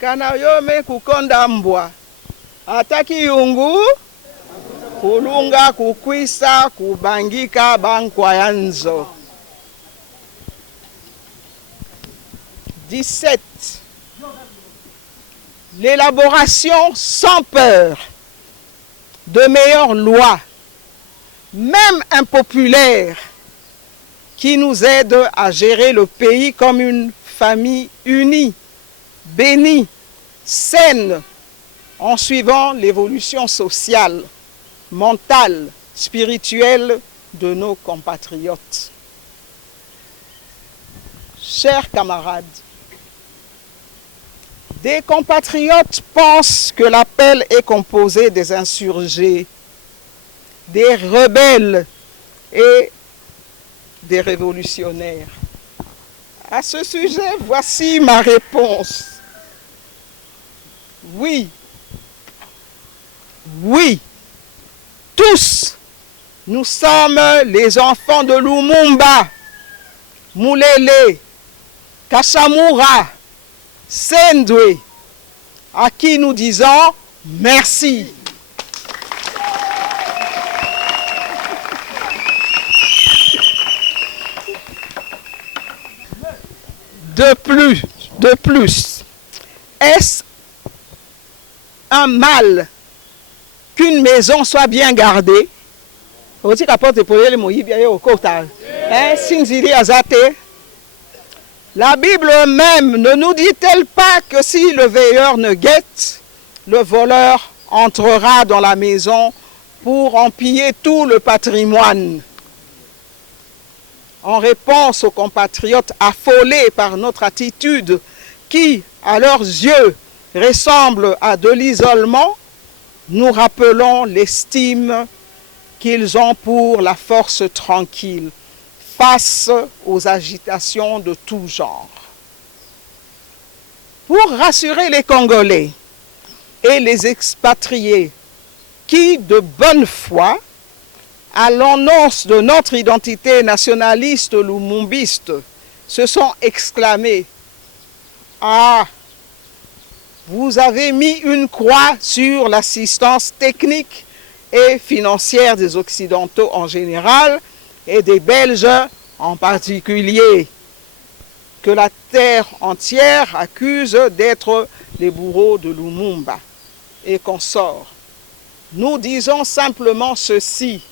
Kanayome kukonda mbwa ataki yungu kulunga kukwisa kubangika bankwa yanzo. 17. L'élaboration sans peur de meilleures lois, même impopulaires, qui nous aident à gérer le pays comme une famille unie, bénie, saine, en suivant l'évolution sociale, mentale, spirituelle de nos compatriotes. Chers camarades, des compatriotes pensent que l'appel est composé des insurgés, des rebelles et des révolutionnaires. À ce sujet, voici ma réponse. Oui, oui, tous, nous sommes les enfants de Lumumba, Mulele, Kashamura, Sendwe, à qui nous disons merci. De plus, est-ce un mal qu'une maison soit bien gardée? La Bible même ne nous dit-elle pas que si le veilleur ne guette, le voleur entrera dans la maison pour en piller tout le patrimoine? En réponse aux compatriotes affolés par notre attitude qui, à leurs yeux, ressemble à de l'isolement, nous rappelons l'estime qu'ils ont pour la force tranquille face aux agitations de tout genre. Pour rassurer les Congolais et les expatriés qui, de bonne foi, à l'annonce de notre identité nationaliste lumumbiste, se sont exclamés « Ah, vous avez mis une croix sur l'assistance technique et financière des Occidentaux en général et des Belges en particulier, que la terre entière accuse d'être les bourreaux de Lumumba et consorts. Nous disons simplement ceci.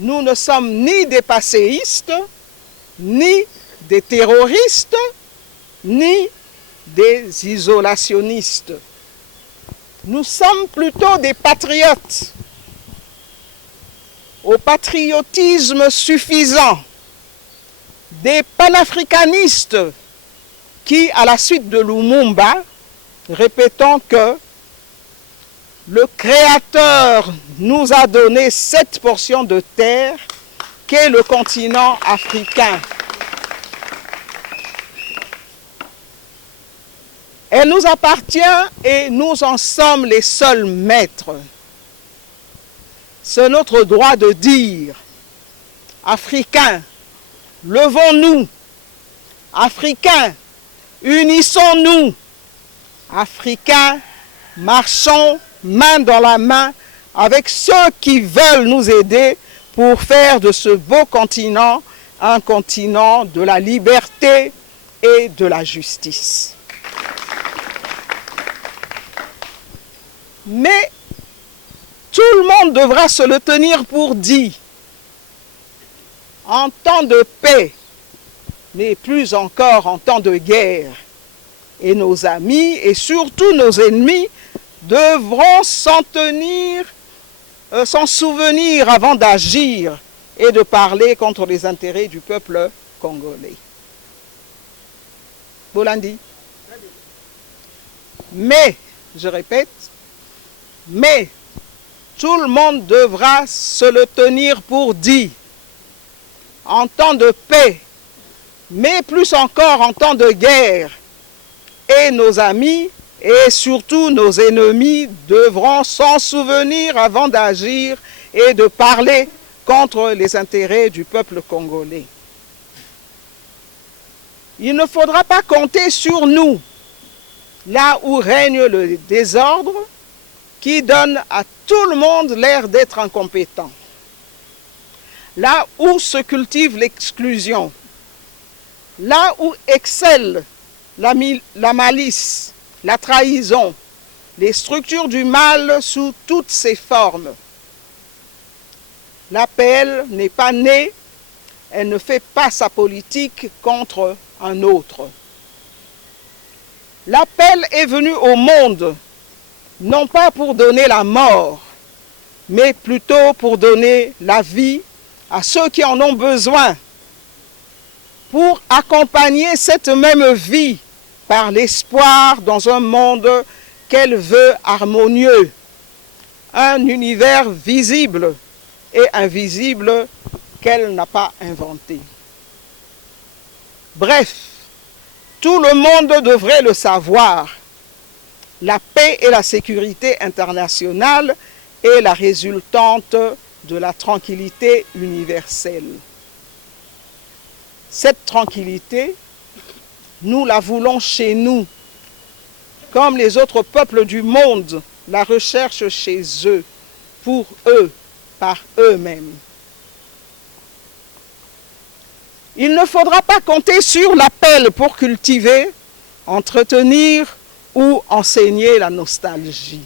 Nous ne sommes ni des passéistes, ni des terroristes, ni des isolationnistes. Nous sommes plutôt des patriotes, au patriotisme suffisant, des panafricanistes qui, à la suite de Lumumba, répétons que le Créateur nous a donné cette portion de terre qu'est le continent africain. Elle nous appartient et nous en sommes les seuls maîtres. C'est notre droit de dire, Africains, levons-nous, Africains, unissons-nous, Africains, marchons main dans la main avec ceux qui veulent nous aider pour faire de ce beau continent un continent de la liberté et de la justice. Mais tout le monde devra se le tenir pour dit. En temps de paix, mais plus encore en temps de guerre, et nos amis et surtout nos ennemis devront s'en souvenir avant d'agir et de parler contre les intérêts du peuple congolais. Bolandi. Mais, je répète, mais tout le monde devra se le tenir pour dit. En temps de paix, mais plus encore en temps de guerre, et nos amis et surtout nos ennemis devront s'en souvenir avant d'agir et de parler contre les intérêts du peuple congolais. Il ne faudra pas compter sur nous, là où règne le désordre, qui donne à tout le monde l'air d'être incompétent. Là où se cultive l'exclusion, là où excelle la malice, la trahison, les structures du mal sous toutes ses formes. L'APL n'est pas née, elle ne fait pas sa politique contre un autre. L'appel est venu au monde, non pas pour donner la mort, mais plutôt pour donner la vie à ceux qui en ont besoin, pour accompagner cette même vie par l'espoir dans un monde qu'elle veut harmonieux, un univers visible et invisible qu'elle n'a pas inventé. Bref, tout le monde devrait le savoir. La paix et la sécurité internationale est la résultante de la tranquillité universelle. Cette tranquillité, nous la voulons chez nous, comme les autres peuples du monde la recherchent chez eux, pour eux, par eux-mêmes. Il ne faudra pas compter sur l'appel pour cultiver, entretenir ou enseigner la nostalgie.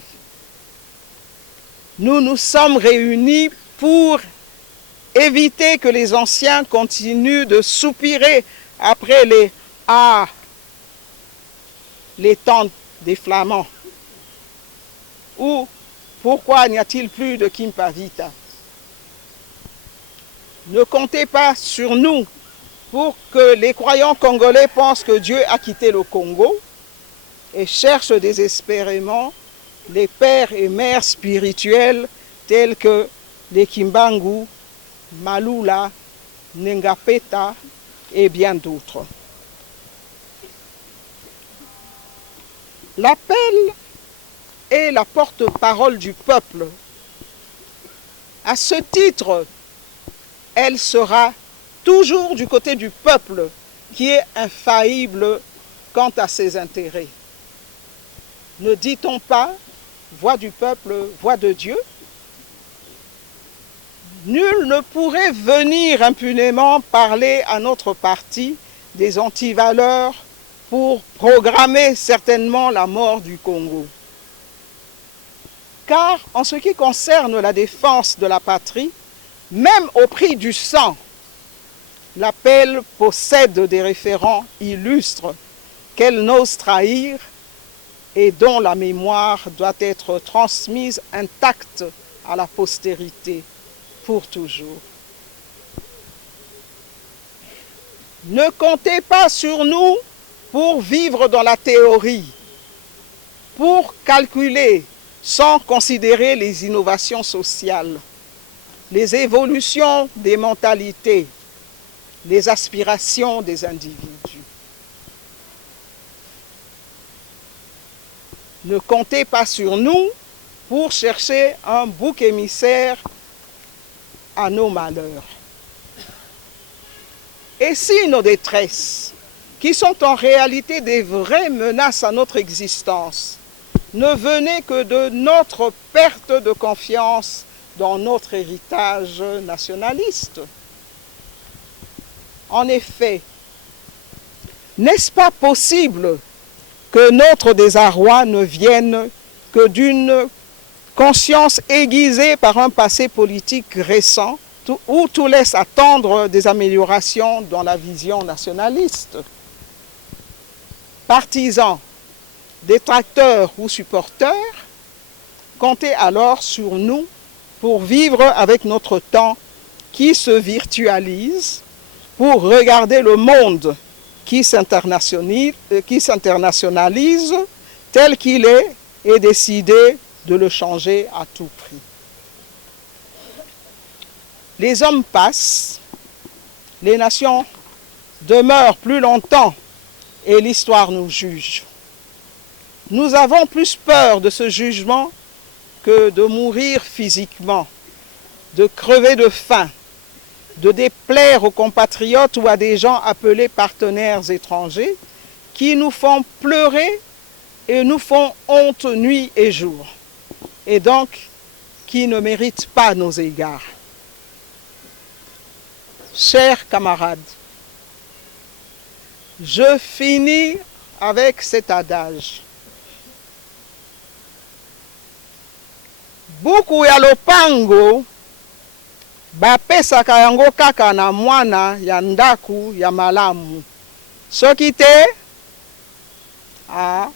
Nous nous sommes réunis pour éviter que les anciens continuent de soupirer après les « ah », les temps des Flamands. Ou pourquoi n'y a-t-il plus de Kimpavita? Ne comptez pas sur nous pour que les croyants congolais pensent que Dieu a quitté le Congo et cherchent désespérément les pères et mères spirituels tels que les Kimbangu, Malula, Nengapeta et bien d'autres. L'appel est la porte-parole du peuple. À ce titre, elle sera toujours du côté du peuple qui est infaillible quant à ses intérêts. Ne dit-on pas « voix du peuple, voix de Dieu » ? Nul ne pourrait venir impunément parler à notre parti des antivaleurs pour programmer certainement la mort du Congo. Car en ce qui concerne la défense de la patrie, même au prix du sang, l'appel possède des référents illustres qu'elle n'ose trahir et dont la mémoire doit être transmise intacte à la postérité pour toujours. Ne comptez pas sur nous pour vivre dans la théorie, pour calculer sans considérer les innovations sociales, les évolutions des mentalités, les aspirations des individus. Ne comptez pas sur nous pour chercher un bouc émissaire à nos malheurs. Et si nos détresses, qui sont en réalité des vraies menaces à notre existence, ne venaient que de notre perte de confiance dans notre héritage nationaliste? En effet, n'est-ce pas possible que notre désarroi ne vienne que d'une conscience aiguisée par un passé politique récent où tout laisse attendre des améliorations dans la vision nationaliste? Partisans, détracteurs ou supporters, comptez alors sur nous pour vivre avec notre temps qui se virtualise, pour regarder le monde qui s'internationalise tel qu'il est et décider de le changer à tout prix. Les hommes passent, les nations demeurent plus longtemps et l'histoire nous juge. Nous avons plus peur de ce jugement que de mourir physiquement, de crever de faim, de déplaire aux compatriotes ou à des gens appelés partenaires étrangers qui nous font pleurer et nous font honte nuit et jour, et donc qui ne méritent pas nos égards. Chers camarades, je finis avec cet adage. Buku ya lopango bapesaka yango kaka na mwana ya ndaku ya malamu. Soki te ah.